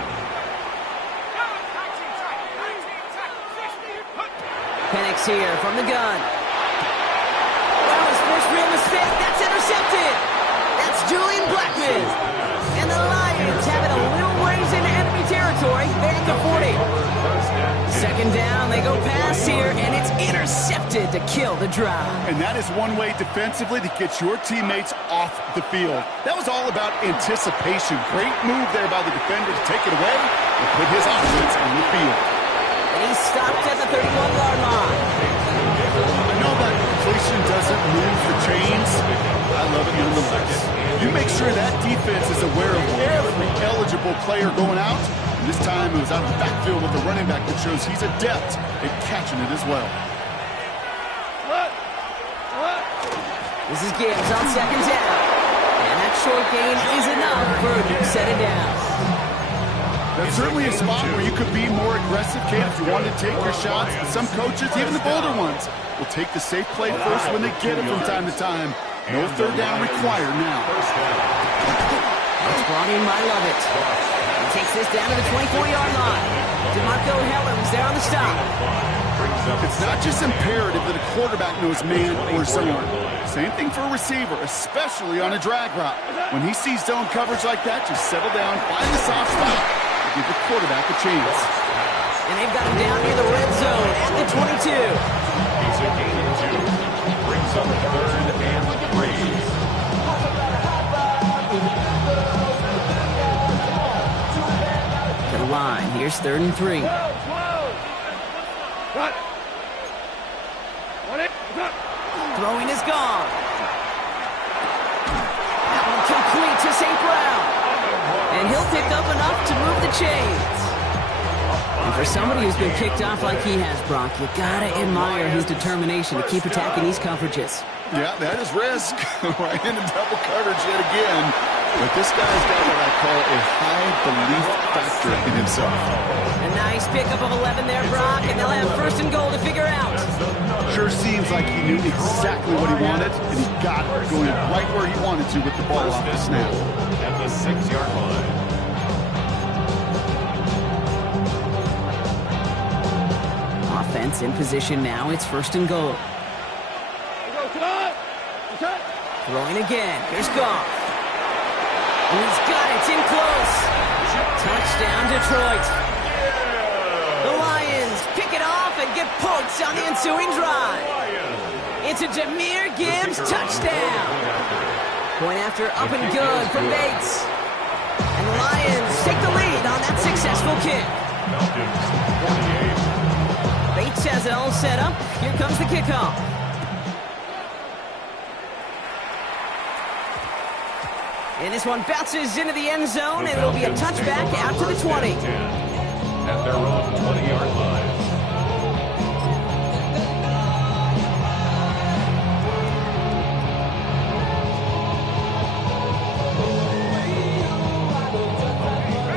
Penix here from the gun. Well, his first real mistake. That's intercepted. That's Julian Blackman. And the Lions have it a little ways into enemy territory. They're at the 40. Second down, they go pass here, and it's intercepted to kill the drive. And that is one way defensively to get your teammates off the field. That was all about anticipation. Great move there by the defender to take it away and put his offense on the field. And he's stopped at the 31-yard line. I know that completion doesn't move the chains. I love it nonetheless. You make sure that defense is aware of every eligible player going out. And this time it was out of the backfield with the running back that shows he's adept at catching it as well. This is Gibbs on second down. And that short gain is enough for a new set of downs. That's certainly a spot where you could be more aggressive, Cam, if you want to take your shots. But some coaches, even the bolder ones, will take the safe play first when they get it from time to time. No third down required now. That's brought in by Lovett. He takes this down to the 24-yard line. DeMarco Hellams there on the stop. It's not just imperative that a quarterback knows man or zone. Same thing for a receiver, especially on a drag route. When he sees zone coverage like that, just settle down, find the soft spot, and give the quarterback a chance. And they've got him down near the red zone at the 22. He's a gain of 2. Brings up third and 3. To the line, here's 3rd and 3. Throwing is gone. That one complete to St. Brown. And he'll pick up enough to move the chains. And for somebody who's been kicked off like he has, Brock, you gotta admire his determination to keep attacking these coverages. Yeah, that is risk. Right into double coverage yet again. But this guy's got what I call a high belief factor in himself. A nice pickup of 11 there, Brock, and they'll have 1st and goal to figure out. Sure seems like he knew exactly what he wanted, and he got it, going right where he wanted to with the ball off the snap. At the 6-yard line. Offense in position now. It's 1st and goal. Throwing again. Here's Goff. And he's got it. It's in close. Touchdown, Detroit. The Lions pick it off and get points on the ensuing drive. It's a Jahmyr Gibbs touchdown. Point after up and good from Bates. And the Lions take the lead on that successful kick. Bates has it all set up. Here comes the kickoff. And this one bounces into the end zone, and it'll be a touchback out to the 20. At their own 20-yard line.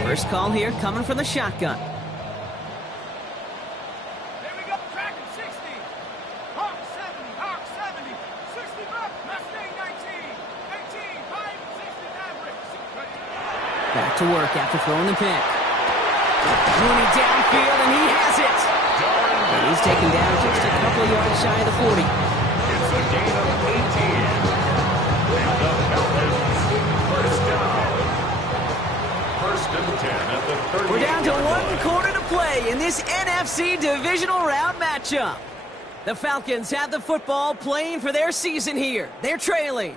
First call here coming from the shotgun. There we go, tracking 60. Hawk 70, Hawk 70. 60 back, Mustang 19. 18, Pine 60 Mavericks. Back to work after throwing the pick. Mooney downfield, and he has it. And he's taken down just a couple yards shy of the 40. It's a gain of 18. And the Falcons, first down. 1st and 10 at the 30. We're down to 1 quarter to play in this NFC Divisional Round matchup. The Falcons have the football, playing for their season here. They're trailing.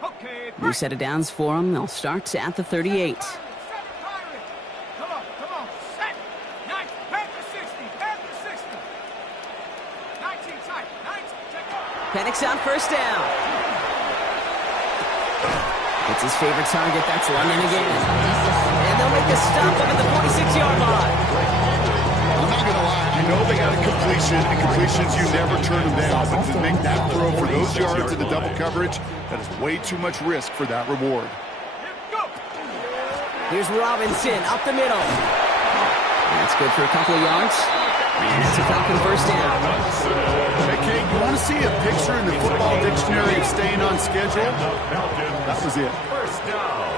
Okay, New set of downs for them. They'll start at the 38. Come on, set. 9, Panther 60, Panther 60. 19 tight, 19, check out. Penix on first down. It's his favorite target. That's London again. And they'll make a stop up at the 46-yard line. I'm not going to lie. I know they got a complete completion, and completions, you never turn them down. But to make that throw for those yards in the double coverage, that is way too much risk for that reward. Here's Robinson up the middle. That's good for a couple of yards. And it's a Falcon first down. Hey, Kate, you want to see a picture in the football dictionary of staying on schedule? That was it. First down.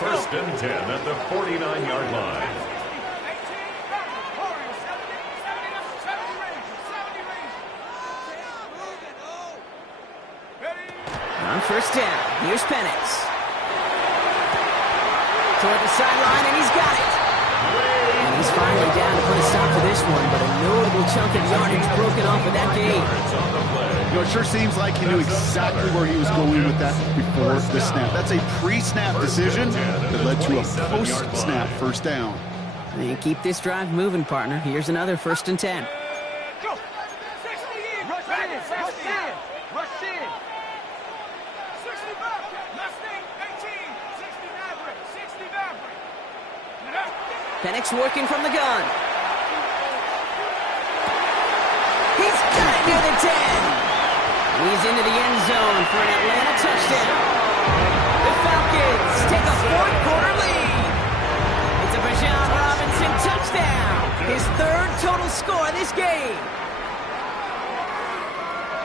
First and 10 at the 49-yard line. On first down, here's Penix. Toward the sideline, and he's got it. And he's finally down to put a stop to this one, but a notable chunk of yardage broken off of that game. You know, it sure seems like he knew exactly where he was going with that before the snap. That's a pre-snap decision that led to a post-snap first down. And keep this drive moving, partner. Here's another first and 10. Penix working from the gun. He's got it near the 10. He's into the end zone for an Atlanta touchdown. The Falcons take a fourth-quarter lead. It's a Bijan Robinson touchdown. His third total score this game.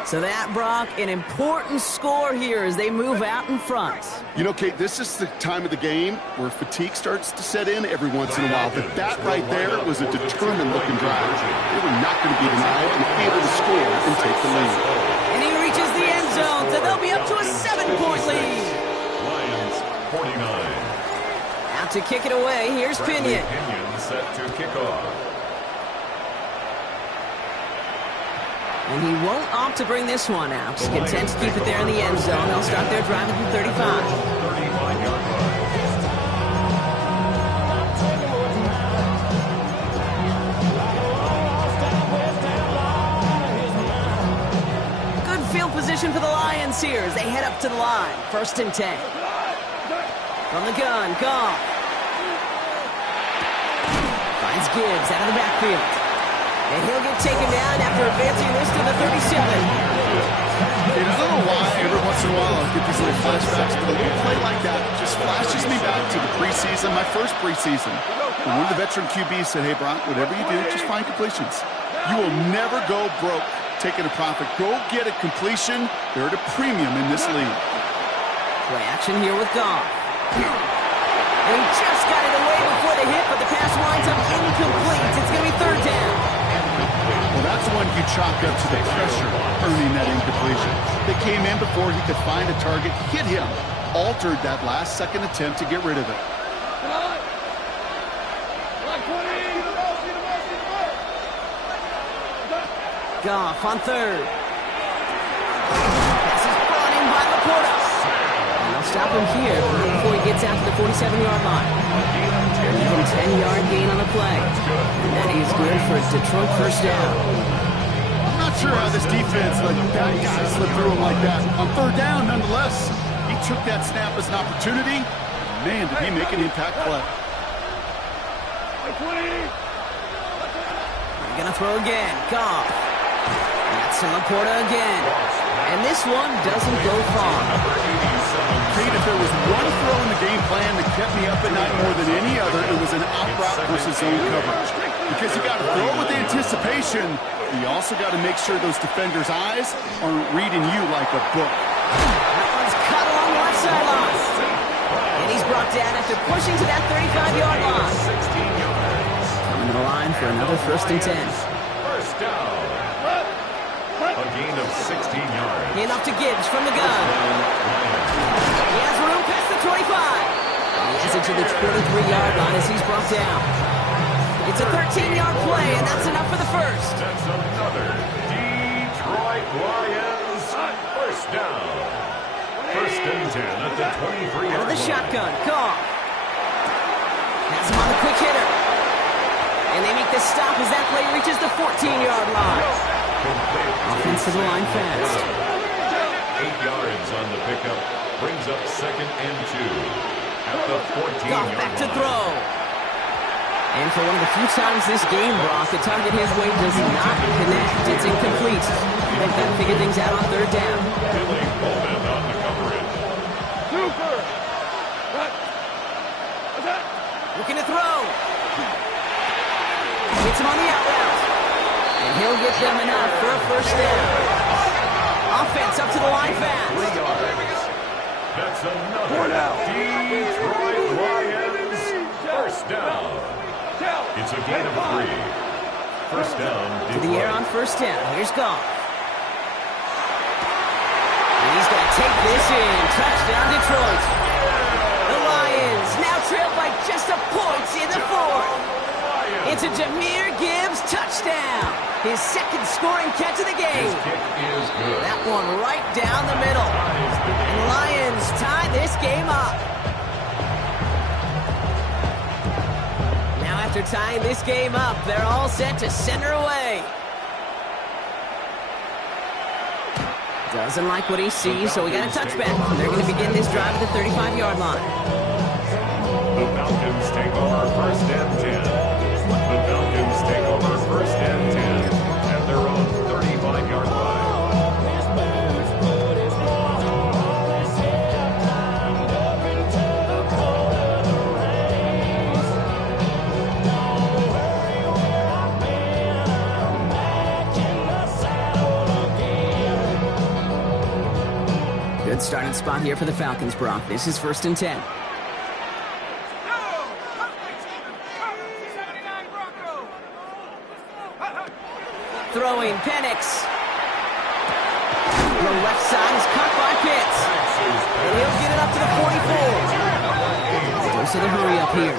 So that, Brock, an important score here as they move out in front. You know, Kate, this is the time of the game where fatigue starts to set in every once in a while. But that right there was a determined-looking drive. They were not going to be denied and able to score and take the lead. And he reaches the end zone, so they'll be up to a 7-point lead. Lions 49. Out to kick it away, here's Pinion. Pinion set to kick off. And he won't opt to bring this one out. Just content to keep it there in the end zone. They'll start their drive at the 35. 35-yard line. Good field position for the Lions here as they head up to the line. First and 10. From the gun, Goff. Finds Gibbs out of the backfield. And he'll get taken down after advancing this to the 37. I don't know why every once in a while I'll get these little flashbacks, but a little play like that just flashes me back to the preseason, my first preseason. When one of the veteran QBs said, hey, Brock, whatever you do, just find completions. You will never go broke taking a profit. Go get a completion. They're at a premium in this league. Play action here with Goff. And he just got it away before the hit, but the pass winds up incomplete. It's going to be third down. Well, that's one you chalk up to the pressure earning that incompletion. They came in before he could find a target, hit him, altered that last-second attempt to get rid of it. Goff on third. Pass is brought in by Laporta. And they'll stop him here before he gets out to the 47-yard line. Even 10-yard gain on the play. And that is good for a Detroit first down. I'm not sure how this defense let that guy slip through him like that. On third down, nonetheless, he took that snap as an opportunity. Man, did he make an impact play. They're going to throw again. Goff. That's to Laporta again. And this one doesn't go far. Kate, if there was one throw in the game plan that kept me up at night more than any other, it was an out route versus zone coverage. Because you got to throw with anticipation, and you also got to make sure those defenders' eyes aren't reading you like a book. That one's cut along the left sideline. And he's brought down after pushing to that 35-yard line. Coming to the line for another first and 10. First down. A gain of 16 yards. Hand off to Gibbs from the gun. He has room past the 25. He has it to the 23-yard line as he's brought down. It's a 13-yard play, and that's enough for the first. That's another Detroit Lions first down. First and 10 at the 23-yard line. Out of the shotgun, Goff. Has him on the quick hitter. And they make the stop as that play reaches the 14-yard line. Offense to the line fast. 8 yards on the pickup. Brings up second and 2. At the 14-yard line. Goff back to throw. And for one of the few times this game, Brock, the target his way does not connect. It's incomplete. They've got to figure things out on third down. Billy Bowman on the coverage. Super! Looking to throw. Hits him on the out route. And he'll get them enough for a first down. Offense up to the line fast. That's another Detroit Lions first down. It's a gain of 3. First down, To the air on first down. Here's Goff. And he's going to take this in. Touchdown, Detroit. The Lions now trail by just a point in the fourth. It's a Jahmyr Gibbs touchdown. His second scoring catch of the game. His kick is good. That one right down the middle. And the Lions tie this game up. Now after tying this game up, they're all set to center away. Doesn't like what he sees, so we got a touchback. They're going to begin this drive at the 35-yard line. The Falcons take over first and 10. The Falcons take over first and 10 at their own 35-yard line. Good starting spot here for the Falcons, Brock. This is first and 10. Throwing, Penix. The left side is caught by Pitts. And he'll get it up to the 44. Goes to the hurry up here.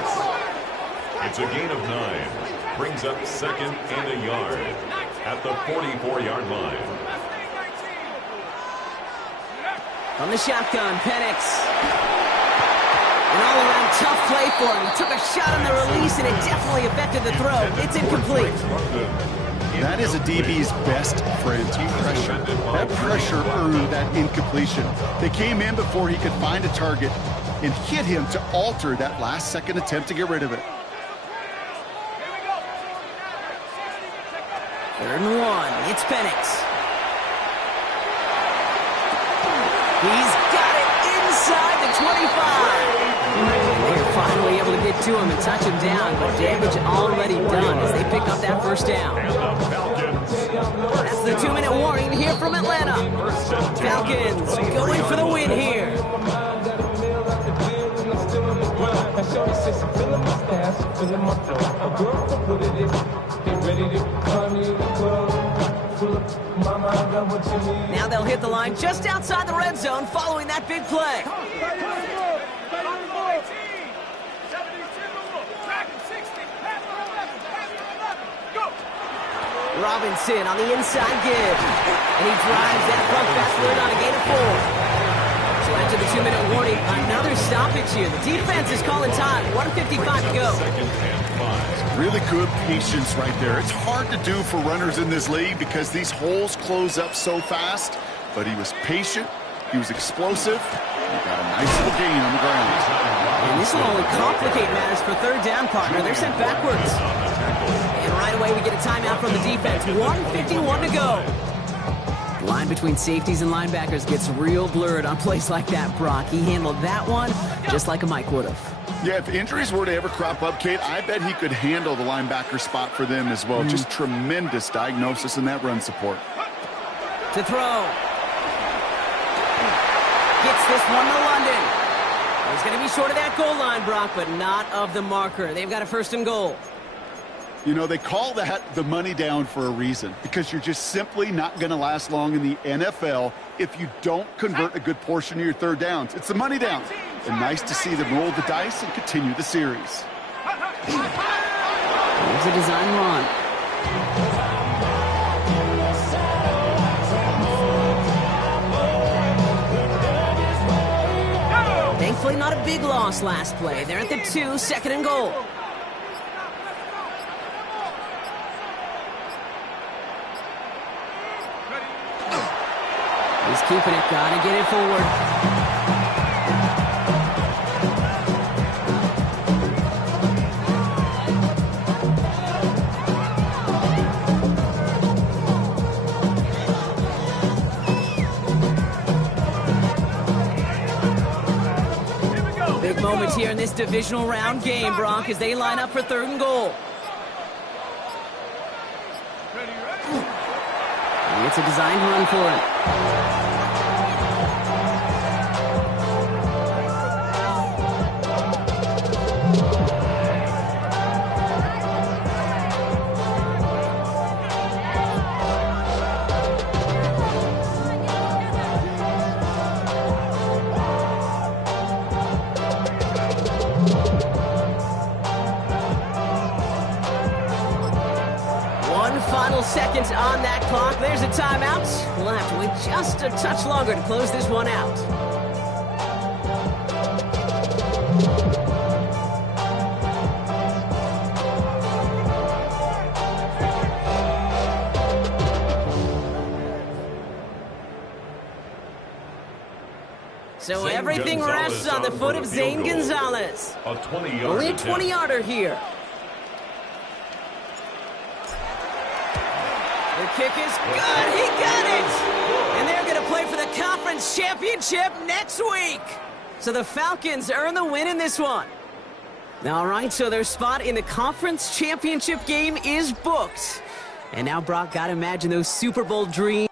It's a gain of 9. Brings up second and a yard at the 44-yard line. From the shotgun, Penix. An all-around tough play for him. He took a shot on the release, and it definitely affected the throw. It's incomplete. That is a DB's best friend, pressure. That pressure earned that incompletion. They came in before he could find a target and hit him to alter that last-second attempt to get rid of it. 3rd and 1. It's Penix. He's got it inside the 25. They're finally able to get to him and touch him down, but damage already done as they pick up that first down. That's the 2-minute warning here from Atlanta. Falcons going for the win here. Now they'll hit the line just outside the red zone following that big play. Robinson on the inside give. And he drives that front backward on a gain of 4. So after the 2-minute warning, another stoppage here. The defense is calling time. 1:55 to go. Really good patience right there. It's hard to do for runners in this league because these holes close up so fast. But he was patient. He was explosive. He got a nice little gain on the ground. And this will only complicate matters for third down, partner. They're sent backwards. And right away we get a timeout from the defense. 1:51 to go. The line between safeties and linebackers gets real blurred on plays like that, Brock. He handled that one just like a Mike would have. Yeah, if injuries were to ever crop up, Kate, I bet he could handle the linebacker spot for them as well. Just tremendous diagnosis in that run support. To throw. Gets this one to London. He's going to be short of that goal line, Brock, but not of the marker. They've got a 1st and goal. You know, they call that the money down for a reason because you're just simply not going to last long in the NFL if you don't convert a good portion of your third downs. It's the money down. And nice to see them roll the dice and continue the series. Here's a design run. Thankfully, not a big loss last play. They're at the 2, 2nd and goal. He's keeping it. Gotta get it forward. possessions here in this divisional round game, Brock, as they line up for 3rd and goal. It's a designed run for him. Final seconds on that clock. There's a timeout. We'll have to wait just a touch longer to close this one out. So everything rests on the foot of Zane Gonzalez. Only a 20-yarder here. The kick is good. He got it. And they're going to play for the conference championship next week. So the Falcons earn the win in this one. All right, so their spot in the conference championship game is booked. And now, Brock, got to imagine those Super Bowl dreams.